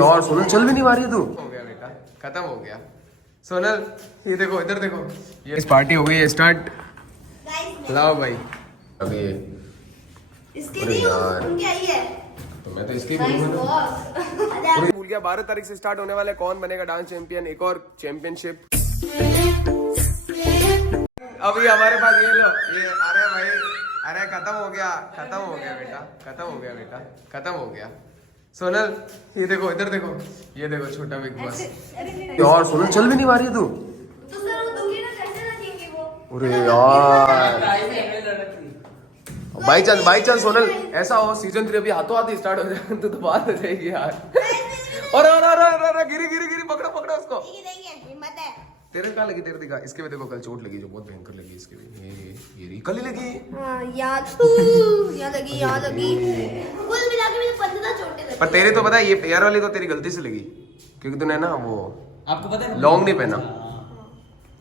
और सोनल चल भी नहीं पा रही है तू। हो गया बेटा, खत्म हो गया। सोनल ये देखो, इधर देखो, ये इस पार्टी हो गई है स्टार्ट। लाओ भाई अभी ये इसके लिए उनकी आई है तो मैं तो इसकी भूल गया। 12 तारीख से स्टार्ट होने वाला है कौन बनेगा डांस चैंपियन, एक और चैंपियनशिप। अभी हमारे पास ये लो, ये अरे भाई, अरे खत्म हो गया बेटा, खत्म हो गया बेटा, खत्म हो गया। सोनल ये देखो, इधर देखो, ये देखो छोटा बिग बॉस। और सोनल चल भी नहीं पा रही है तू। तो सर वो दूंगी ना, कैसे रखेंगे वो? अरे यार बाई चांस सोनल ऐसा हो सीजन 3 अभी हाथों हाथ स्टार्ट हो जाए तो बात हो जाएगी यार। और गिरी पकड़ो उसको। हिम्मत है। तेरे कहाँ लगी, तेरे दिखा। इसके भी देखो कल चोट लगी जो बहुत भयंकर लगी इसके भी। ये कल ही लगी। हाँ यहाँ लगी कुल मिला के मुझे 15 चोटें लगी। पर तेरे तो पता है ये पेयर वाली तो तेरी गलती से लगी क्योंकि तूने ना वो आपको पता है लॉन्ग नहीं पहना,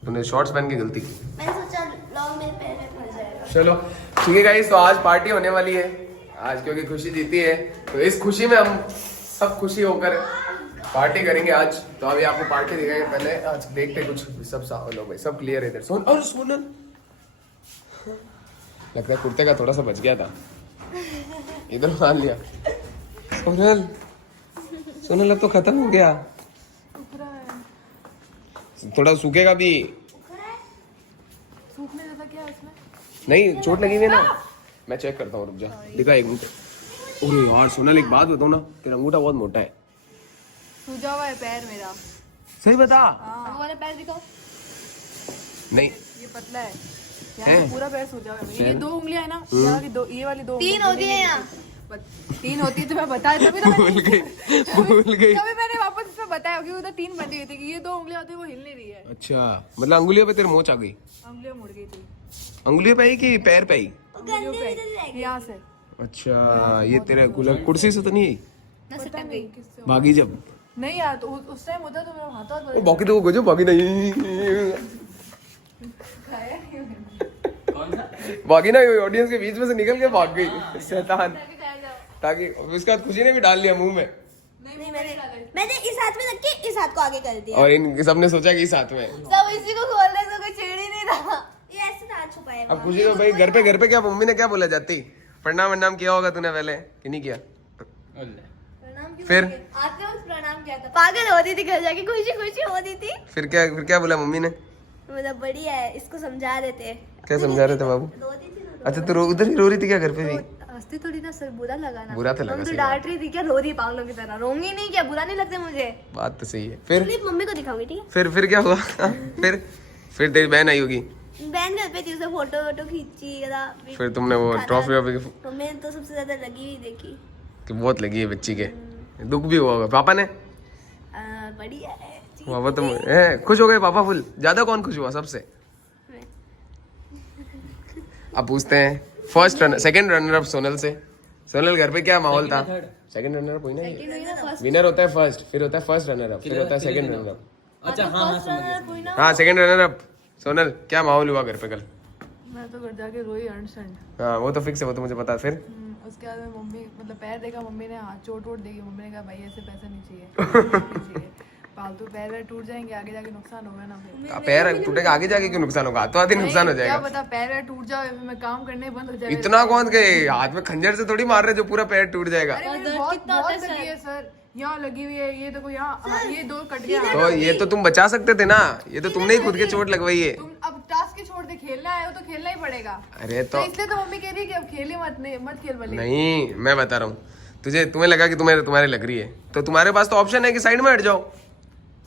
तूने शॉर्ट्स पहन के गलती की। मैंने सोचा लॉन्ग मेरे पैर में फंस जाएगा। चलो ठीक है गाइस, तो आज पार्टी होने वाली है आज क्योंकि खुशी जीती है, तो इस खुशी में हम सब खुशी होकर पार्टी करेंगे आज। तो अभी आपको पार्टी दिखाएंगे, पहले आज देखते कुछ सब लो भाई, सब क्लियर है इधर। सोनल लगता है कुर्ते का थोड़ा सा बच गया था, इधर मान लिया। सोनल अब तो खत्म हो गया, थोड़ा सूखेगा भी। सूखने जैसा क्या है इसमें? नहीं चोट लगी हुई है ना, मैं चेक करता हूँ, रुक जा, दिखा एक मिनट। अरे यार सोनल एक बात बताऊँ ना, तेरा अंगूठा बहुत मोटा है। सूजा हुआ है पैर मेरा। सही बता। वो वाला पैर दिखाओ। नहीं ये पतला है, यहाँ से पूरा पैर सूजा हुआ है। ये 2 उंगलियां है ना, यहाँ की 2, ये वाली 2 3 होती है यहाँ। 3 होती है तो मैं बताया तभी तो भूल गई। तभी मैंने वापस इसमें बताया क्योंकि उधर 3 बंदी हुई थी कि ये 2 उंगलियां होती है, वो हिल नहीं रही है। अच्छा मतलब अंगुलियों पे तेरे मोच आ गई। उंगलियां मुड़ गई थी। अंगुलियों पे ही कि पैर पे ही? यहाँ से। अच्छा ये तेरे कुर्सी से तो नहीं आई? पता नहीं किससे भागी जब नहीं यार, तो उस टाइम होता तो मेरा हाथ बाकी तो गजब भागी नहीं खाया नहीं भागी ना, ऑडियंस के बीच में से निकल के भाग गई शैतान, ताकि उसके बाद खुशी ने भी डाल लिया मुंह में। नहीं मैंने इस हाथ में रख के इस हाथ को आगे कर दिया और इन सबने सोचा कि इस हाथ में सब इसी को खोलने से कोई छेड़ ही नहीं रहा। ये ऐसे ना छुपाया। अब खुशी तो भाई घर पे क्या मम्मी ने क्या बोला जाती, प्रणाम किया होगा तूने पहले कि नहीं किया? फिर आते वक्त प्रणाम किया था। पागल होती थी घर जाके, खुशी होती थी। फिर क्या बोला मम्मी ने? मतलब बढ़िया है, इसको समझा रहे थे। क्या समझा रहे थे बाबू? रोती थी ना। अच्छा तो उधर ही रो रही थी क्या घर पे भी? हंसती थोड़ी ना सर, बुरा लगा ना। बुरा तो लगा, तुम तो सही डांट रही थी क्या, रो रही पागलों की तरह। रोंगी नहीं क्या, बुरा नहीं लगता मुझे। बात तो सही है। फिर मम्मी को दिखाऊंगी ठीक है। फिर क्या हुआ? फिर तेरी बहन आई होगी, बहन घर पे थी, उसे फोटो खींची। फिर तुमने वो ट्रॉफी तो मैं तो सबसे ज्यादा लगी हुई देखी कि बहुत लगी है बच्ची के, दुख भी हुआ होगा। पापा ने? बढ़िया है। पापा तुम खुश हो गए? पापा फुल? ज्यादा कौन खुश हुआ सबसे? अब पूछते हैं सेकंड रनर अप सोनल से। सोनल घर पे क्या माहौल था? सेकंड रनर अप हुई ना, विनर होता है फर्स्ट, फिर होता है फर्स्ट रनर अप, फिर होता है सेकंड रनर अप। अच्छा हाँ समझ गया। हाँ सेकंड रनर अप। सोनल क्या माहौल हुआ घर पे कल? मैं तो घर जाके रोई अंडरस्टैंड। हाँ वो तो फिक्स है, वो तो मुझे पता। फिर उसके बाद में मम्मी मतलब पैर देखा, मम्मी ने हाथ चोट देगी। मम्मी ने कहा भाई ऐसे पैसा नहीं चाहिए फालतू पैर टूट जाएंगे, आगे जाके नुकसान होगा ना। फिर पैर टूटेगा, आगे जाके क्यों नुकसान होगा? हाथों हाथ ही नुकसान हो क्या जाएगा। पता पैर टूट जाए, मैं काम करने बंद हो जाएगा। इतना कौन के हाथ में खंजर से थोड़ी मार रहे जो पूरा पैर टूट जाएगा। बहुत लगी है सर, यहाँ लगी हुई है। ये देखो यहाँ, ये 2 कट गया। तो ये तो तुम बचा सकते थे ना, ये तो तुमने ही खुद के चोट लगवाई है। तुम अब टास्क ही छोड़ दे, खेलना है वो तो खेलना ही पड़ेगा। अरे तो इसलिए तो मम्मी कह रही है कि अब खेले मत खेल वाली। नहीं मैं बता रहा हूँ तुम्हें लगा कि तुम्हारे लग रही है, तो तुम्हारे पास तो ऑप्शन है कि साइड में हट जाओ,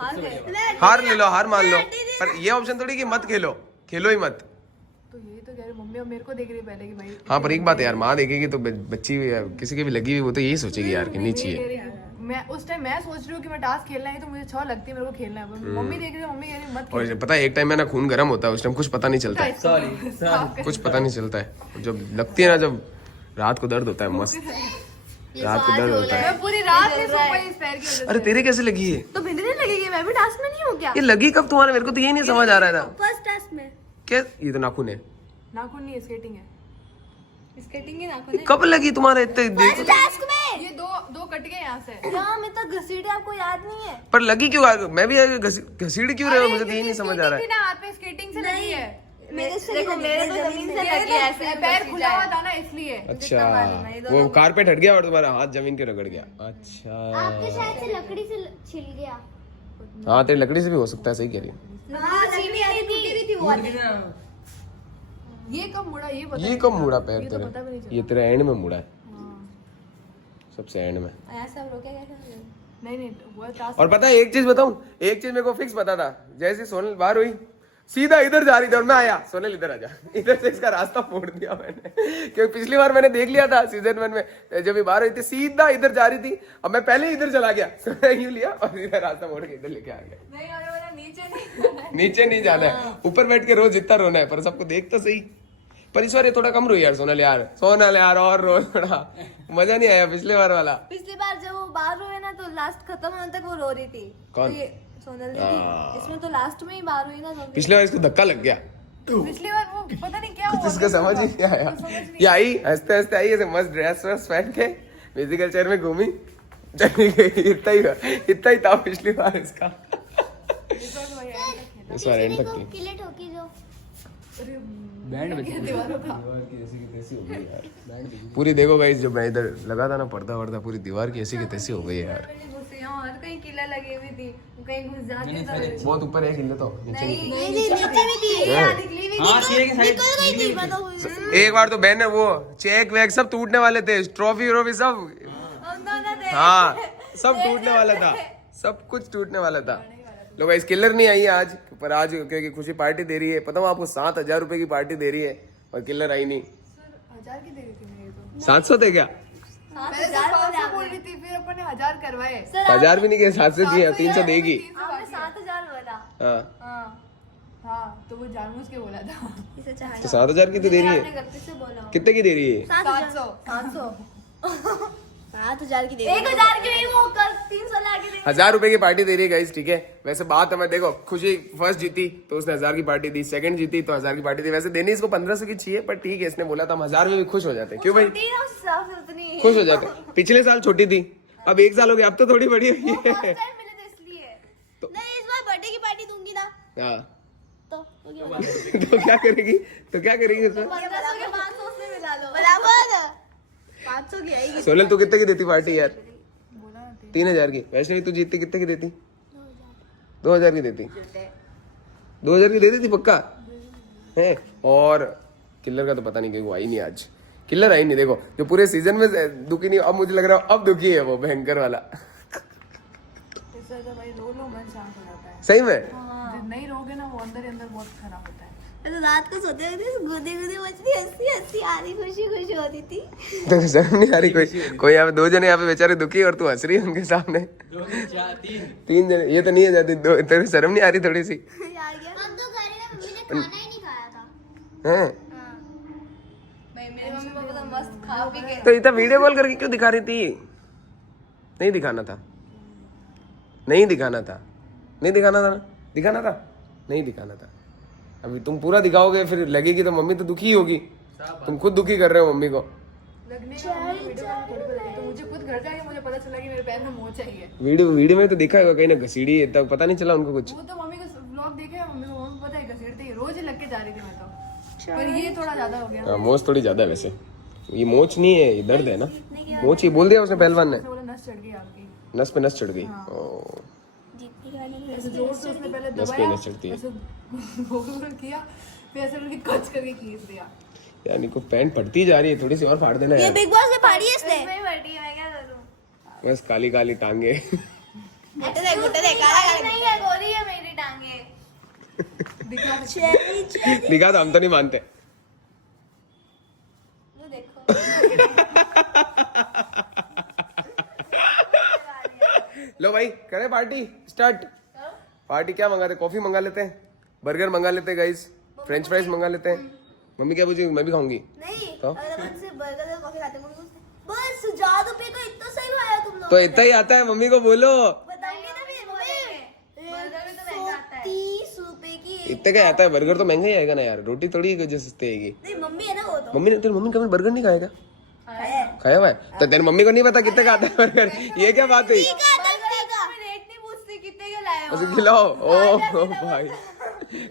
हार ले लो, हार मान लो। पर ये ऑप्शन थोड़ी कि मत खेलो ही मत। तो यही तो कह रही मम्मी, अब मेरे को देख रही है पहले कि भाई। हाँ पर एक बात है यार, माँ देखेगी तो बच्ची किसी की भी लगी हुई वो तो यही सोचेगी यार कि नहीं चाहिए। मैं उस टाइम मैं सोच रही हूँ कि मैं टास्क खेलना है तो मुझे अच्छा लगती है, मेरे को खेलना है। मम्मी देख रही है, मम्मी कह रही है मत खेल। और पता है एक टाइम में ना खून गर्म होता है, उस टाइम कुछ पता नहीं चलता है, सॉरी कुछ पता नहीं चलता है। जब लगती है ना, जब रात को दर्द होता है मस्त, रात को दर्द होता है। मैं पूरी रात नहीं सो पाई इस पैर की वजह से। अरे तेरे कैसे लगी है? तो भिंडी नहीं लगेगी, मैं भी टास्क में नहीं हूँ क्या? ये लगी कब तुम्हारे? मेरे को तो यही नहीं समझ आ रहा था। फर्स्ट टास्क में। क्या ये तो नाखून है? नाखून नहीं है, स्केटिंग है। स्केटिंग के नाखून कब लगी तुम्हारे इतने फर्स्ट टास्क में ये दो कट गए यहाँ से। क्या मैं तो घसीटे आपको याद नहीं है? पर लगी क्यों मैं भी घसीट क्यों रहे हो मुझे तो ये नहीं समझ आ रहा है। ना हाथ में स्केटिंग से लगी है। मेरे से देखो मेरे तो जमीन से लगी है ऐसे, पैर खुला हुआ था ना इसलिए। अच्छा वो कारपेट हट गया और तुम्हारा हाथ जमीन के रगड़ गया। अच्छा आपके शायद से लकड़ी से छिल गया। हाँ तेरी लकड़ी से भी हो सकता है, सही कह रही है। हाँ लकड़ी ऐसे टूटी हुई थी वो वाली। ये कब मुड़ा ये पता ये कब मुड़ा पैर ये तो पता भी नहीं तेरे? ये तेरा एंड में मुड़ा है, सबसे एंड में। ऐसा रोके कैसे? नहीं हुआ टास्क। और पता है एक चीज बताऊं, एक चीज मेरे को फिक्स पता था, जैसे सोनल बाहर हुई सीधा इधर जा रही थी और मैं आया सोनल इधर आजा, इधर से इसका रास्ता मोड़ दिया मैंने। क्योंकि पिछली बार मैंने देख लिया था सीजन 1 में जब ये बाहर हुई थी सीधा इधर जा रही थी, अब मैं पहले ही इधर चला गया, सोनल यूं लिया और सीधा रास्ता मोड़ के इधर लेके आ गया। नहीं अरे वाला नीचे नहीं। नीचे नहीं जाना है, ऊपर बैठ के रोज जितना रोना है, पर सबको देख तो सही। पर इस बार ये थोड़ा कम रोई यार सोनल यार और रो थोड़ा, मजा नहीं आया पिछले बार वाला। पिछली बार जब वो बाहर हुए ना तो लास्ट खत्म होने तक वो रो रही थी। कौन? तो ये सोनल दीदी, इसमें तो लास्ट में ही बाहर हुई ना तो पिछले बार इसको धक्का लग गया, पिछली बार वो पता नहीं क्या कुछ हुआ। इसका समझ ही नहीं आया। ये आई हंसते हंसते आई ऐसे मस्त ड्रेस व्रेस पहन के म्यूजिकल चेयर में घूमी चली गई। इतना ही था पिछली बार इसका। इस बार एंड तक की किले ठोकी जो बैंड बजा दीवारों का। पूरी देखो गाइस, जब मैं इधर लगा था ना पर्दा वर्दा, पूरी दीवार की ऐसी की तैसी हो गई है यार। और कहीं किले लगी हुई थी, कहीं घुस जाती तो बहुत ऊपर है किले तो नीचे नहीं। नहीं नीचे भी थी, हाँ। निकली भी हाँ सीधे की साइड निकल गई थी मैं तो। एक बार तो बहन ने वो चेक वेक सब टूटने वाले थे, ट्रॉफी व्रॉफी सब, हम दोनों थे। हाँ सब टूटने वाला था, सब कुछ टूटने वाला था। लोग इस किलर नहीं आई है आज, पर आज क्योंकि खुशी पार्टी दे रही है, पता हूँ आपको 7,000 रुपए की पार्टी दे रही है और किलर आई नहीं। 1000 की दे रही थी मेरी तो। 700 थे क्या? पहले तो 500 बोल रही थी, फिर अपन ने 1000 करवाए। 1000 भी नहीं किए, 700 किया, 300 देगी। आपने 7,000 बोला। हाँ हाँ तो वो जानबूझ के बोला था। इसे चाहे तो 7,000 की तो दे रही आपने है, गलती से बोला। कितने की दे रही है? 700 7,000 की दे 1,000 की नहीं, वो कल 300 ला के दे। 1000 रुपए की पार्टी दे रही है गाइस, ठीक है। वैसे बात हमें देखो, खुशी फर्स्ट जीती तो उसने 1000 की पार्टी दी, सेकंड जीती तो 1000 की पार्टी दी। वैसे देनी इसको 1500 की चाहिए, पर ठीक है इसने बोला था हम 1000 में भी खुश हो जाते हैं। क्यों भाई उतनी खुश हो जाते हैं। पिछले साल छोटी थी, अब 1 साल हो गया, अब तो थोड़ी बड़ी हुई है। मिले थे इसलिए। नहीं इस बार बर्थडे की पार्टी दूंगी ना हाँ तो तो क्या करेगी, तो क्या करेगी उसमें? 1500 के 500 उसमें मिला लो बराबर। 500 की आएगी। सोनल तू कितने की देती पार्टी यार? 3000 की। वैसे तू जीतती कितने की देती? 2000 की देती, 2000 की दे देती पक्का है। और किलर का तो पता नहीं क्यों आई नहीं आज, किलर आई नहीं। देखो जो पूरे सीजन में दुखी नहीं, अब मुझे लग रहा है अब दुखी है वो भयंकर वाला। इससे तो भाई रो लो मन शांत हो जाता है। सही में जब नहीं रोगे ना वो अंदर ही अंदर बहुत खराब होता है। तो रात को सोते हुए गुदी गुदी बजती, हंसी हंसी आ रही, खुशी खुशी होती थी। तो शर्म नहीं आ रही? कोई यहाँ पे 2 जने यहाँ पे बेचारे दुखी और तू हंस रही है उनके सामने। 3 जने, ये तो नहीं है जाती, 2 तेरे शर्म नहीं आ रही थोड़ी सी? यार क्या हम तो घर में मम्मी ने खाना ही नहीं खाया था। हैं भाई मेरे मम्मी पापा तो मस्त खा पी के। तो इतना वीडियो कॉल करके क्यों दिखा रही थी? नहीं दिखाना था, नहीं दिखाना था, नहीं दिखाना था, दिखाना था, नहीं दिखाना था। अभी तुम पूरा दिखाओगे फिर लगेगी तो मम्मी तो दुखी होगी। तुम खुद दुखी कर रहे हो मम्मी को। लगने का वीडियो कॉल थोड़ी कर तो मुझे खुद घर जाके मुझे पता चला कि मेरे पैर में मोच चाहिए। वीडियो में तो दिखा होगा कहीं ना घसीड़ी, तब पता नहीं चला उनको कुछ। वो तो मम्मी का व्लॉग देखे, मम्मी को पता है घसीटती है, रोज ही लग के जा रही थी मैं तो। पर ये थोड़ा ज्यादा हो गया। हाँ मोच थोड़ी ज्यादा है वैसे, ये मोच नहीं है, ये दर्द है ना। मोच ही बोल दिया उसने पहलवान ने, बोला नस चढ़ गई आपकी। नस पे नस चढ़ गई। ओ ऐसे जोर से उसने पहले नस पे दबाया, नस चढ़ती है ऐसे गोल किया, फिर ऐसे उनकी कच करके खींच दिया। यार इनको पैंट फटती जा रही है, थोड़ी सी और फाड़ देना ये यार। बिग बॉस में फाड़ी है इसने। मैं फटी है, मैं क्या करूं? बस काली काली टांगे। घुटे दे काला नहीं है, गोरी है मेरी टांगे। दिखा दिखा तो हम तो नहीं मानते। वो देखो लो भाई करें पार्टी स्टार्ट। पार्टी क्या मंगाते? कॉफी मंगा लेते हैं, बर्गर मंगा लेते हैं गाइस, फ्रेंच फ्राइज मंगा लेते हैं। मम्मी क्या पूछी? मैं भी खाऊंगी। नहीं तो? अगर अपन से बर्गर और कॉफी खाते हैं बस ₹1000 का इतना सही खाया तुम लोग। तो इतना ही आता है, मम्मी को बोलो। बताऊंगी ना फिर मम्मी। बर्गर में तो महंगा आता है। ₹30 की इतने का आता है बर्गर, तो महंगा ही आएगा ना यार, रोटी थोड़ी है जो सस्ती आएगी। नहीं मम्मी है ना वो तो मम्मी ने तेरी मम्मी कभी बर्गर नहीं खाया क्या? है। खाया हुआ है? तो तेरी मम्मी को नहीं पता कितने का आता है बर्गर? ये क्या बात हुई? ठीक है, रेट नहीं पूछती कितने का लाया उसे खिलाओ। ओ भाई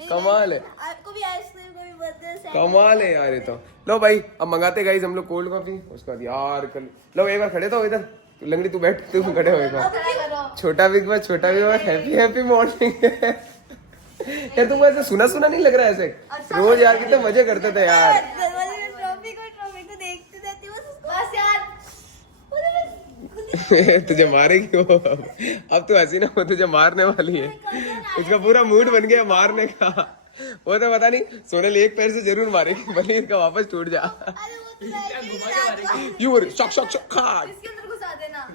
कमाल है, आपको भी आइसक्रीम को भी बर्गर कमाल है यार ये तो। लो भाई अब मंगाते गाइस हम लोग कोल्ड कॉफी। उसके बाद यार कल लो एक बार खड़े तो इधर, लंगड़ी तू बैठ, तू खड़े हो एक बार। छोटा big boss happy happy morning. यार तुमको ऐसे सुना सुना नहीं लग रहा है ऐसे? रोज यार कितने मजे करते थे यार। ट्रॉफी को देखते रहती हूँ बस यार। तुझे मारेगी वो अब तू हंसी ना, वो तुझे मारने वाली है। उसका पूरा मूड बन गया मारने का। वो तो पता नहीं सोनल एक पैर से जरूर मारेगी, भले इसका वापस टूट जा। यू शॉक शॉक शॉक खा। इसके अंदर घुसा देना।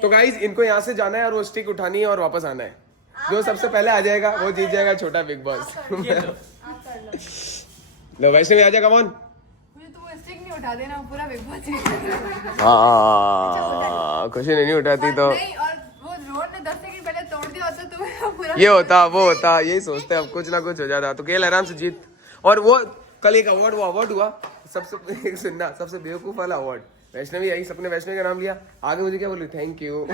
तो गाइज इनको यहाँ से जाना है और वो स्टिक उठानी है और वापस आना है। जो सबसे पहले आ जाएगा वो जीत जाएगा छोटा बिग बॉस। लो वैष्णवी आ जा, कम ऑन। मुझे तो वो स्टिक नहीं उठा देना, पूरा बिग बॉस। हाँ खुशी नहीं उठाती तो नहीं, और वो रोड ने 10 सेकंड पहले तोड़ दिया होता तो तुम्हें पूरा ये होता वो होता, यही सोचते अब कुछ ना कुछ हो जाता। तो खेल आराम से जीत। और वो कल एक अवार्ड हुआ सबसे सुनना, सबसे बेवकूफ वाला अवार्ड। वैष्णवी आई, सबने वैष्णवी का नाम लिया, आगे मुझे क्या बोली? Thank you. एक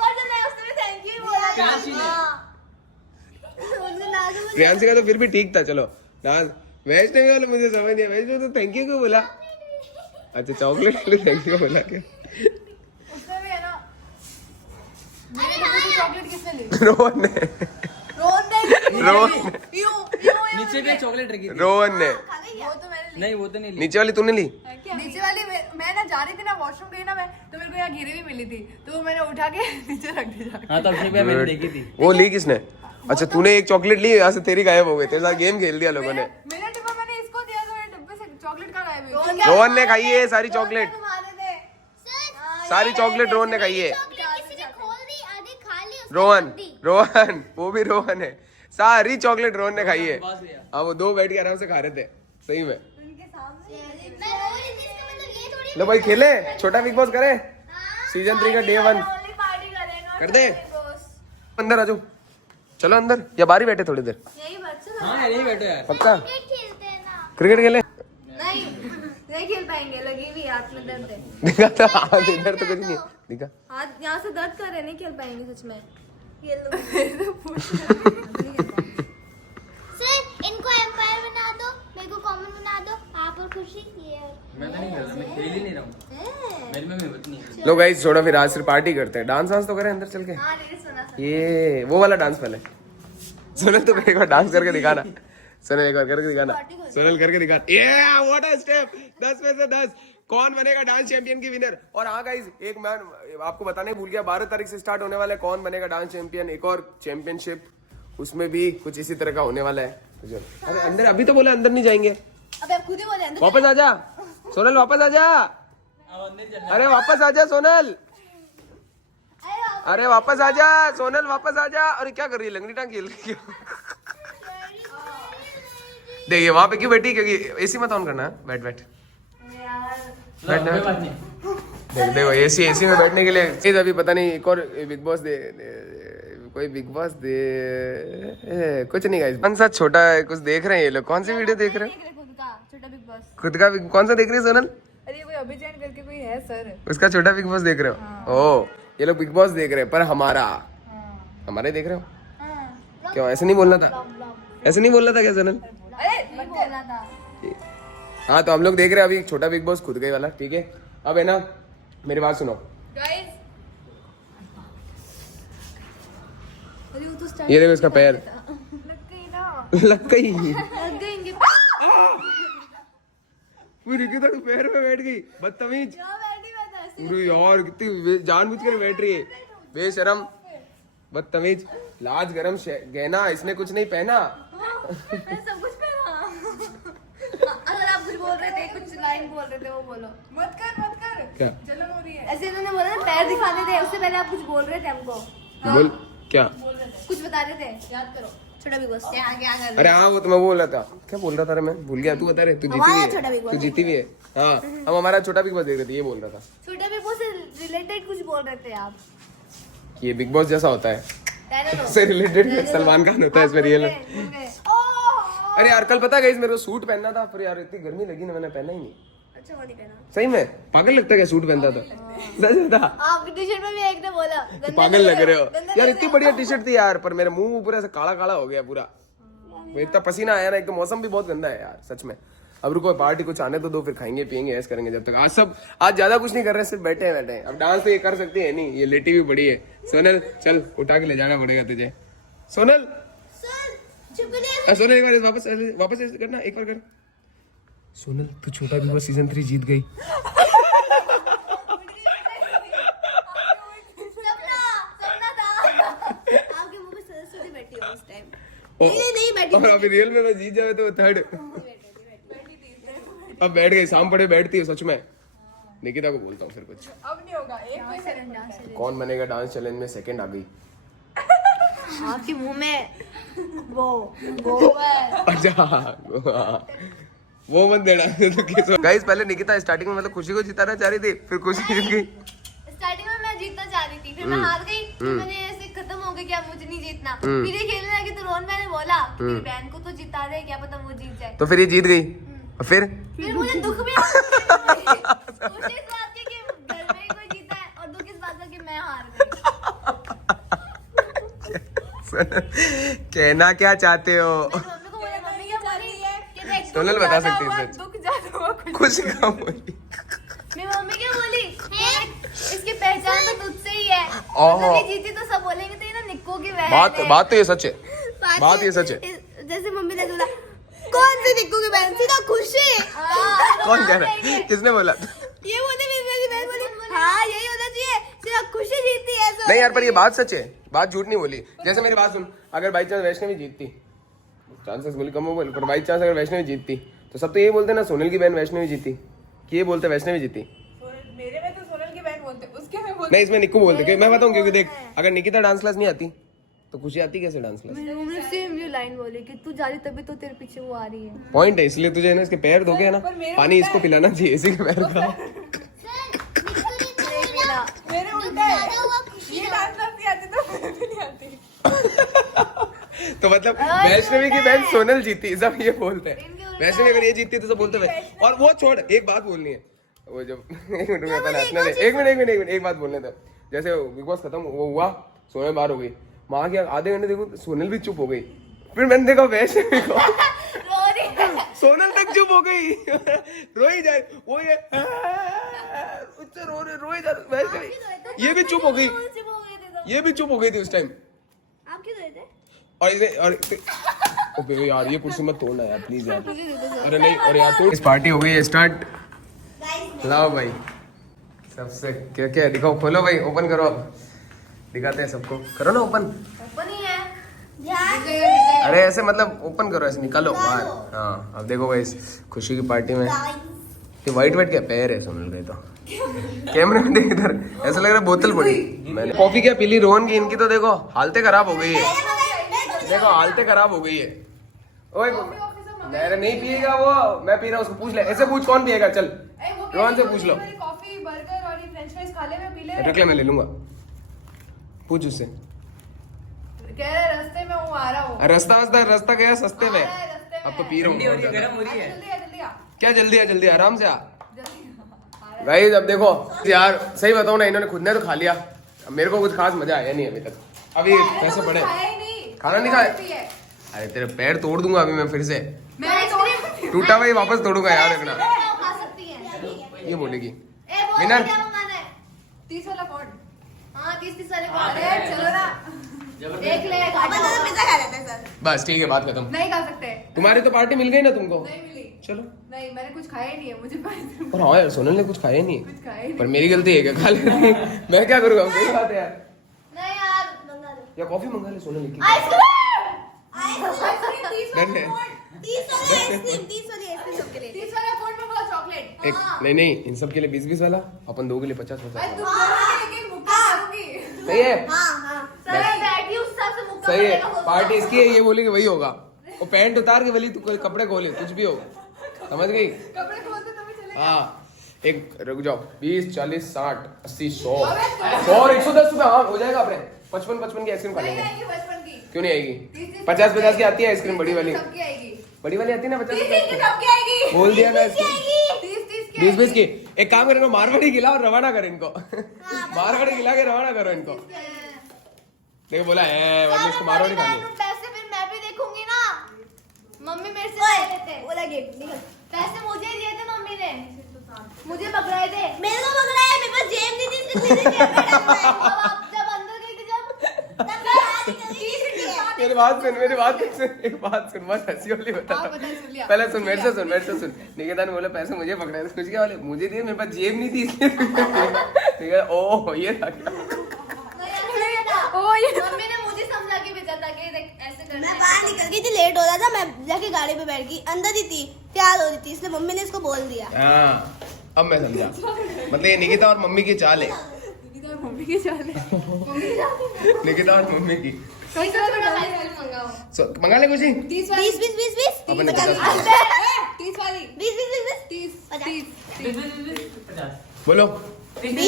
और जो मैं उसने थैंक यू बोला था। प्रियांशी का तो फिर भी ठीक था, चलो डांस। वैष्णवी वाला मुझे समझ नहीं, वैष्णवी तो थैंक यू क्यों बोला? अच्छा चॉकलेट के लिए थैंक यू बोला क्या? उसमें भी है ना। मेरे डब्बे से चॉकलेट किसने ली? रोहन ने नीचे भी चॉकलेट रखी थी। रोहन ने वो तो मैंने ली। नहीं वो तो नहीं ली। नीचे वाली तूने ली? नीचे वाली मैं ना जा रही थी ना, वॉशरूम गई ना मैं, तो मेरे को यहाँ घिरी भी मिली थी, तो वो मैंने उठा के नीचे रख दी जाके। हाँ तो अपनी पे मैंने देखी थी। वो ली किसने? अच्छा तूने एक चॉकलेट ली, यहाँ से तेरी गायब हो गई, तेरे साथ गेम खेल दिया लोगों ने। मेरा डिब्बा मैंने इसको दिया, तो मेरे डब्बे से चॉकलेट कहाँ गायब हुई? रोहन ने खाई है सारी चॉकलेट, सारी चॉकलेट रोहन ने खाई है। रोहन वो भी रोहन है, सारी चॉकलेट रोहन ने खाई है। हाँ वो दो बैठ के आराम से खा रहे थे सही में। लो भाई खेले, छोटा बिग बॉस करे सीजन 3 का डे 1 कर दे। अंदर आ जाओ, चलो अंदर या बाहर ही बैठे थोड़ी देर। हाँ यही बैठो यार। पक्का क्रिकेट खेले? नहीं खेल पाएंगे, लगी भी हाथ में दर्द है। दिखा तो हाथ इधर तो कुछ नहीं दिखा। हाथ यहाँ से दर्द कर रहे, नहीं खेल पाएंगे सच में। ये लो। सर इनको एम्पायर बना दो, मेरे को कॉमन बना दो, आप और खुशी। मैं तो नहीं कर रहा, मैं खेल ही नहीं रहा हूँ। मेरे में हिम्मत नहीं है। लो गाइस छोड़ो, फिर आज सिर्फ पार्टी करते हैं। डांस वांस तो करें अंदर चल के। हाँ सुना ये वो वाला डांस पहले सोनल तो एक बार डांस करके दिखाना। सोनल एक बार करके दिखाना, सोनल करके दिखा। ये व्हाट अ स्टेप, 10 में से 10। कौन बनेगा डांस चैंपियन की विनर? और हाँ गाइस एक मैं आपको बताने भूल गया, 12 तारीख से स्टार्ट होने वाला है कौन बनेगा डांस चैंपियन, एक और चैंपियनशिप, उसमें भी कुछ इसी तरह का होने वाला है। अरे अंदर अभी तो बोले अंदर नहीं जाएंगे। अब आप खुद ही बोले अंदर। वापस आ जा सोनल, वापस आ जा। अरे वापस आ जा सोनल, अरे वापस आ जा सोनल, वापस आ जा। अरे क्या कर रही है, लंगड़ी टांग खेल रही है। देखिए वहां पे क्यों बैठी, क्योंकि एसी मत ऑन करना। बैठ बैठ बैठ। देख देखो एसी में बैठने के लिए अभी पता नहीं एक और बिग बॉस कोई बिग बॉस दे कुछ नहीं गाइस। कौन सा छोटा है कुछ देख रहे हैं ये लोग? कौन सी वीडियो देख रहे हैं? खुद का छोटा बिग बॉस। खुद का कौन सा देख रही है सोनल? अरे कोई अभिजैन करके कोई है सर, उसका छोटा बिग बॉस देख रहे हो? ओ ये लोग बिग बॉस देख रहे हैं, पर हमारे देख रहे हो? क्यों ऐसे नहीं बोलना था? ऐसे नहीं बोलना था क्या सोनल? अरे बोलना था। हाँ तो हम लोग देख रहे हैं अभी छोटा बिग बॉस खुद गए वाला, ठीक है। अब है ना मेरी बात सुनो गाइस, ये देखो इसका पैर लग गई ना, लग गई। लग गए इनके पूरी की तो पैर में बैठ गई, बदतमीज। क्या बैठी मैं तो ऐसे। पूरी यार कितनी जानबूझ कर बैठ रही है, बेशरम, बदतमीज, लाज गरम गहना इसने कुछ नहीं पहना। मैंने सब कुछ पहना। अगर आप कुछ बोल रहे थे, कुछ लाइन बोल रहे थे, वो बोलो। मत कर क्या? जलन हो रही है। ऐसे इन्होंने बोला ना पैर दिखाने थे, उससे पहले आप कुछ बोल रहे थे हमको। बोल क्या? कुछ बता रहे थे, याद करो। छोटा बिग बॉस क्या क्या कर अरे हाँ वो तो मैं बोल रहा था, क्या बोल रहा था? अरे मैं भूल गया, तू बता रहे। तू जीती हमारा भी छोटा है, बिग बॉस तू जीती भी है। हाँ हम हमारा छोटा बिग बॉस देख रहे थे, ये बोल रहा था। छोटा बिग बॉस से रिलेटेड कुछ बोल रहे थे आप। ये बिग बॉस जैसा होता है, रहने दो। उससे रिलेटेड सलमान खान होता है इसमें रियल में। अरे यार कल पता है मेरे को सूट पहनना था, फिर यार इतनी गर्मी लगी ना, मैंने पहना ही नहीं। अच्छा वो नहीं पहना। सही में पागल लगता है क्या सूट पहनता था? सच बता। आपकी टी शर्ट में भी एक ने बोला तो पागल लग रहे हो यार, इतनी बढ़िया टी शर्ट थी यार, पर मेरे मुंह पूरा ऐसा काला काला हो गया पूरा, इतना पसीना आया ना, एक तो मौसम भी बहुत गंदा है यार सच में। अब रुको पार्टी कुछ आने तो दो, फिर खाएंगे पियेंगे ऐसे करेंगे जब तक। आज ज्यादा कुछ नहीं कर रहे, सिर्फ बैठे हैं। अब डांस तो ये कर सकती है नहीं, ये लेटी भी पड़ी है। सोनल चल उठा के ले जाना पड़ेगा तुझे। सोनल सोनल एक बार वापस ऐसे करना, एक बार कर। सोनल तू छोटा बिग बॉस सीजन 3 जीत गई। आपके मुंह में सरस्वती बैठी हो उस टाइम। नहीं बैठी। और अभी रियल में मैं जीत जाए तो थर्ड। अब बैठ गई, शाम पड़े बैठती है सच में। निकिता को बोलता हूँ फिर कुछ। अब नहीं होगा, एक कोई सेकंड डांस। कौन बनेगा डांस चैलेंज में सेकंड आ गई। आपके मुंह में वो अच्छा वो मत देना। गाइस पहले निकिता स्टार्टिंग में मतलब खुशी को जिताना चाह रही थी, फिर खुशी जीत गई। स्टार्टिंग में मैं जीतना चाह रही थी, फिर मैं हार गई, फिर मैंने ऐसे खत्म हो गया कि अब मुझे नहीं जीतना। फिर ये खेलने लगी तो रोहन मैंने बोला कि मेरी बहन को तो जिता दे, क्या पता वो जीत जाए। तो फिर ये जीत गई, फिर मुझे दुख भी खुशी इस बात की कि घर में ही कोई जीता है, और दुख इस बात का कि मैं हार गई। कहना क्या चाहते हो? मम्मी को बोला, मम्मी क्या बोल रही है कि देख सोनल बता सकती है सच। दुख ज्यादा हुआ कुछ खुशी का बोली। मेरी मम्मी क्या बोली, इसकी पहचान तो तुझसे ही है। ओहो। मतलब ये जीती तो सब बोलेंगे तो ये ना निक्को की बहन है। बात तो ये सच है, बात ये सच है। जैसे मम्मी ने बोला कौन सी निक्को की बहन थी ना, खुशी। कौन कह रहा है, किसने बोला? ये बोले मेरी बहन बोली हाँ यही होना चाहिए, सिर्फ खुशी जीतती है। नहीं यार पर ये बात सच है, बात झूठ नहीं बोली। जैसे मेरी बात सुन, अगर बाई चांस वैष्णवी जीतती, चांसेस बोली कम हो बोल, पर बाई चांस अगर वैष्णवी जीतती तो सब तो यही बोलते ना सोनल की बहन वैष्णवी जीती, कि ये बोलते वैष्णवी जीती। मेरे में तो सोनल की बहन बोलते, उसके में बोलते नहीं इसमें निक्कू बोलते, क्योंकि मैं बताऊं क्योंकि देख अगर निकिता डांस क्लास नहीं आती तो खुशी आती कैसे डांस क्लास? उन्होंने सेम ये लाइन बोली कि तू जा रही तभी तो तेरे पीछे वो आ रही है। पॉइंट है, इसलिए तुझे ना इसके पैर धोके है ना पानी इसको पिलाना चाहिए, इसी के पैर का। मेरे उल्टा है, ये डांस नहीं आती तो मुझे भी नहीं आती। तो मतलब वैष्णवी की बहन सोनल जीती, सब ये बोलते हैं। वैष्णवी अगर ये जीतती तो सब बोलते हैं। और वो छोड़, एक बात बोलनी है, वो जब एक मिनट में पहले हंसने दे, एक मिनट एक बात बोलने दे। जैसे बिग बॉस खत्म वो हुआ, सोनल बाहर हो गई, वहां के आधे घंटे देखो सोनल भी चुप हो गई, फिर मैंने देखा वैष्णवी को सोनल तक चुप हो गई, रो ही जाए वो, ये उससे रो ही जा वैष्णवी, ये भी चुप हो गई, ये भी चुप हो गई थी उस टाइम। आप क्यों गए थे? और इसे और ओके यार ये कुर्सी मत तोड़ना यार प्लीज यार। अरे नहीं और यार तो इस पार्टी हो गई है स्टार्ट। लाओ भाई सबसे क्या क्या है दिखाओ, खोलो भाई, ओपन करो, अब दिखाते हैं सबको, करो ना ओपन। ओपन ही है ध्यान। अरे ऐसे मतलब ओपन करो, ऐसे निकालो बाहर। हाँ अब देखो भाई इस खुशी की पार्टी में ये वाइट वाइट क्या पैर है सोनल के, तो कैमरे में देख इधर ऐसा लग रहा है बोतल पड़ी। मैंने कॉफी क्या पी ली रोहन की, इनकी तो देखो हालतें खराब हो गई है, देखो हालतें खराब हो गई है। ओए मेरे नहीं पिएगा वो, मैं पी रहा हूँ, उसको पूछ ले, ऐसे पूछ कौन पिएगा, चल रोहन से पूछ लो। कॉफी बर्गर और ये फ्रेंच फ्राइज खा ले, मैं पी ले। रुक ले मैं ले लूंगा, पूछ उससे। कह रहा है रास्ते में हूँ, आ रहा हूँ। रास्ता गया सस्ते में, अब तो पी रहा हूँ। गरम हो रही है। जल्दी आ। क्या जल्दी आराम से आ। गाइस अब देखो यार सही बताऊं ना, इन्होंने खुद ने तो खा लिया, अब मेरे को कुछ खास मजा आया नहीं अभी तक। अभी पैसे पड़े, खाना नहीं खाया। अरे तेरे पैर तोड़ दूंगा अभी मैं फिर से, टूटा भाई वापस तोड़ूंगा याद रखना। खा सकती है ये बोलेगी विनर। 30 वाला कौन? हाँ 30 वाले अरे चलो ना, देख ले, पिज्जा खा लेते हैं सर। बस ठीक है बात खत्म। नहीं खा सकते। तुम्हारी तो पार्टी मिल गई ना तुमको, नहीं मिली। चलो। नहीं मैंने कुछ खाया ही नहीं है, मुझे पता और हाँ यार सोनल ने कुछ खाया नहीं है, कुछ खाया ही पर मेरी गलती है क्या, खा लेती मैं क्या करूँगा, मेरी बात है यार। नहीं यार मंगा दो या कॉफी मंगा ले सोनल की। डन है। 30 वाली आइसक्रीम सबके लिए। 30 वाला कौन में बोला चॉकलेट? एक नहीं इन सब के लिए 20-20 वाला, अपन दो के लिए 50-50 अरे वाला। तुम दोनों लेके मुक्का मारूंगी। सही है, हाँ सर मैं बैठी हूँ, उस हिसाब से मुक्का सही है। मारेगा वो। पार्टी इसकी है, ये बोलेगी वही होगा। वो पैंट उतार के बोली तू कोई कपड़े खोले, कुछ भी होगा, समझ गई? कपड़े खोलते तभी चलेगा। हाँ एक रुक जाओ, 20, 40, 60, 80, 100 और 110 रुपए। हाँ हो जाएगा अपने 55 की आइसक्रीम खा नहीं लेंगे। आएगी बचपन की। क्यों नहीं आएगी? 50 की आती है आइसक्रीम बड़ी वाली। सबकी आएगी। बड़ी वाली आती है ना 50 30 की की। कब की आएगी? बोल दिया ना 30 की आएगी। 20 20 की। एक काम करो, मारवाड़ी खिला और रवाना कर इनको। मारवाड़ी खिला के रवाना करो इनको। देखो बोला है वरना इसको मारवाड़ी खानी है। पैसे फिर मैं भी देखूंगी ना। मम्मी मेरे से ले लेते। बोला गेट निकल। पैसे मुझे दिए थे मम्मी ने। मुझे पकड़ाए थे। मेरे को पकड़ाए, मेरे पास जेब नहीं थी इसलिए दे दिया मैडम ने। अब आप जब अंदर गई थी जब मेरी बात सुन, एक बात सुन, मत हंसी वाली बता। हाँ, बता, सुन लिया। पहले सुन, मेरे से सुन। निकेता ने बोला पैसे मुझे पकड़ाए थे, कुछ क्या वाले मुझे दिए, मेरे पास जेब नहीं थी इसलिए। ठीक है, ओह ये था क्या? मम्मी ने मुझे समझा के भेजा था कि देख ऐसे करना है। मैं बाहर निकल गई थी, लेट हो रहा था, मैं जाके गाड़ी पे बैठ गई, अंदर ही थी, तैयार हो रही थी, इसलिए मम्मी ने इसको बोल दिया। हाँ अब मैं समझा, मतलब ये निकिता और मम्मी की चाल है। मम्मी की चाल है। निकिता और मम्मी की। कहीं से थोड़ा आइसक्रीम मंगाओ। मंगा ले कुछ ही। 20 20 अपने 50 30 वाली 20 बोलो 20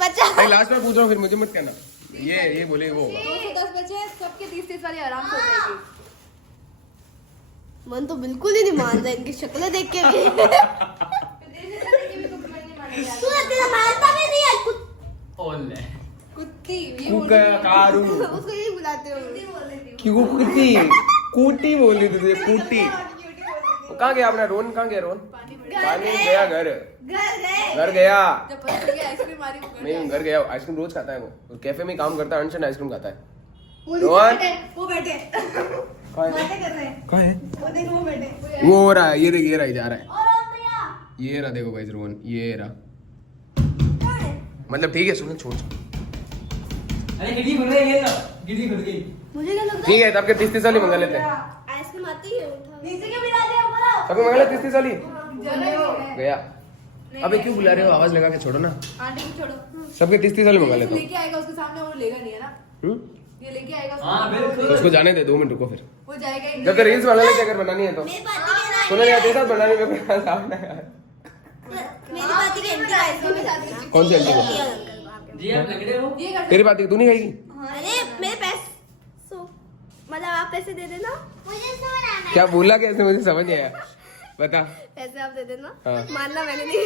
50 भाई, लास्ट में पूछ रहा हूँ, फिर मुझे मत कहना ये बोले वो होगा। 210 बचे, सबके 30 वाली आराम से हो जाएगी। मन तो बिल्कुल ही नहीं मान रहा इनकी शक्लें देख के भी। तू तेरा मानता भी नहीं है ओले कुत्ती ये कुकारू उसको यही बुलाते हो। क्यों कूटी बोल रही तुझे, कूटी। कहाँ गया अपना रोन? कहाँ गया रोन? पानी गया घर गया। जब पता चल गया आइसक्रीम आ रही है, नहीं घर गया, आइसक्रीम रोज खाता है वो कैफे में काम करता है, अनशन आइसक्रीम खाता है। रोहन वो बैठे कहाँ है? बातें कर रहे हैं। कहाँ है? वो देखो वो बैठे। वो हो रहा है, ये देख, ये रहा, जा रहा है, और भैया ये रहा, देखो गाइस रोहन, ये रहा। मतलब ठीक है, सुनो छोड़। अरे गिटी खुल गई, ये लो गिटी खुल गई। मुझे क्या लगता ठीक है, तब के 30 वाली मंगा लेते हैं। है आइसक्रीम आती है उठा। नीचे क्यों बिठा दिया बोला? सबको मंगा ले 30 वाली। जल्दी गया। अबे क्यों बुला रहे हो, आवाज लगा के छोड़ो ना। आंटी को छोड़ो। सबके 30 वाली मंगा ये लेता हूँ। लेके आएगा उसके सामने, वो लेगा नहीं है ना, ये लेके आएगा उसके हाँ, सामने, बिल्कुल। तो उसको जाने दे, 2 मिनट रुको फिर। वो जाएगा ही जब तक रील्स बना ले, अगर बनानी है तो मेरी पार्टी के ना सुनो यार, तेरे साथ बनाने में कोई आसान है यार। मेरी पार्टी के एंटी आइसक्रीम के साथ। कौन सी आंटी को? जी आप लग रहे हो। ये कर तेरी बात है, तू नहीं खाएगी? अरे मेरे पैसे मतलब आप पैसे दे देना। मुझे सोना क्या बोला कैसे, मुझे समझ नहीं आया, बता। पैसे आप दे देना। हाँ। मानना मैंने नहीं।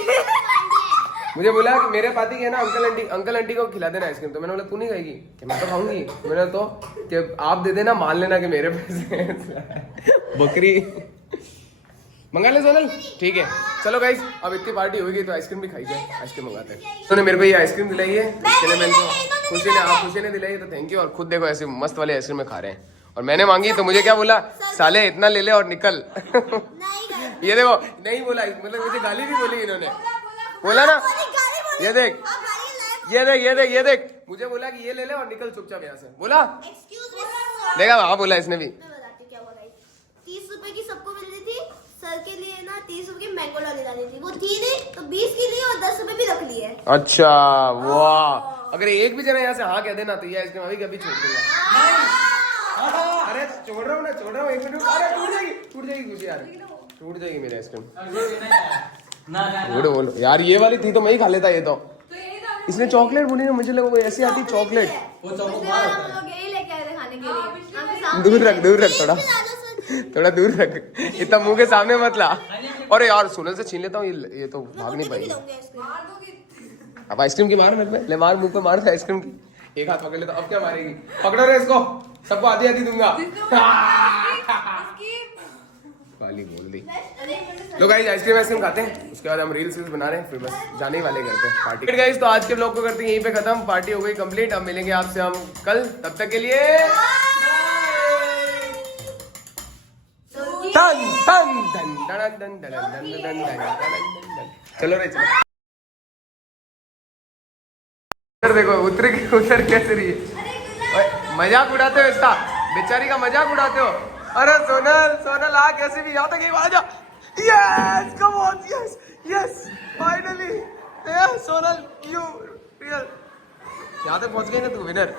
मुझे बोला कि मेरे पाती के ना अंकल आंटी को खिला देना आइसक्रीम, तो मैंने बोला तू नहीं खाएगी, कि मैं तो खाऊंगी। मैंने तो कि आप दे देना, मान लेना कि मेरे पैसे हैं। बकरी मंगा ले सोनल, ठीक है। चलो गाइस, अब इतनी पार्टी होगी तो आइसक्रीम भी खाई जाए। आइसक्रीम मंगाते हैं। तूने मेरे को ये आइसक्रीम दिलाई है, इसके लिए मैंने खुशी ने दिलाई है, तो थैंक यू। और खुद देखो ऐसे मस्त वाले आइसक्रीम में खा रहे हैं, और मैंने मांगी तो मुझे क्या बोला, साले इतना ले ले और निकल। नहीं ये देखो, नहीं बोला, मतलब मुझे गाली भी बोली इन्होंने, बोला ना, ये देख, ये देख, मुझे बोला कि ये ले ले और निकल चुपचाप यहाँ से, बोला। एक्सक्यूज मी देखा, हाँ बोला इसने भी। मैं बताती क्या हुआ गाइस। 30 रुपए की सबको मिल रही थी, सर के लिए ना 30 रुपए की मैंगो लॉली लानी थी, वो थी नहीं तो 20 की ली और 10 रुपए भी रख लिए। अच्छा वाह, अगर एक भी जना यहाँ से हाँ कह देना तो ये आइसक्रीम अभी कभी छोड़ दूंगा। अरे छोड़ रहा हूँ ना, छोड़ रहा हूँ, 1 मिनट। अरे टूट जाएगी खुशी यार, टूट जाएगी मेरी आइसक्रीम। बोलो यार, ये वाली थी तो मैं ही खा लेता ये तो। इसने चॉकलेट बोली ना, मुझे लगा वो ऐसी आती चॉकलेट। वो चौको बाहर होता है। हम लोग यही लेके आए थे खाने के लिए। आपके सामने दूर रख थोड़ा दूर रख, इतना मुंह के सामने मत ला। अरे यार सोनल से छीन लेता हूँ, ये तो भाग नहीं पाएगी। अब आइसक्रीम की मार मेरे पे, ले मार, मुंह पे मार आइसक्रीम की। एक हाथ पकड़ लेता, अब क्या मारेगी? पकड़ो रे इसको, सबको आधी आधी दूंगा। वाली बोल दी। लो गाइस, आइसक्रीम खाते हैं, उसके बाद हम रील्स बना रहे हैं, फिर बस जाने ही वाले घर पे पार्टी। गाइस तो आज के ब्लॉग को करते हैं यहीं पे खत्म, पार्टी हो गई कंप्लीट। अब मिलेंगे आपसे हम कल, तब तक के लिए चलो रे चलो। देखो उतर कैसे रही है, मजाक उड़ाते हो इसका, बेचारी का मजाक उड़ाते हो। अरे सोनल आ कैसे भी, यहाँ तक एक आ जा। Yes come on, yes finally Sonal, you real यहाँ तक पहुंच गई ना तू, विनर।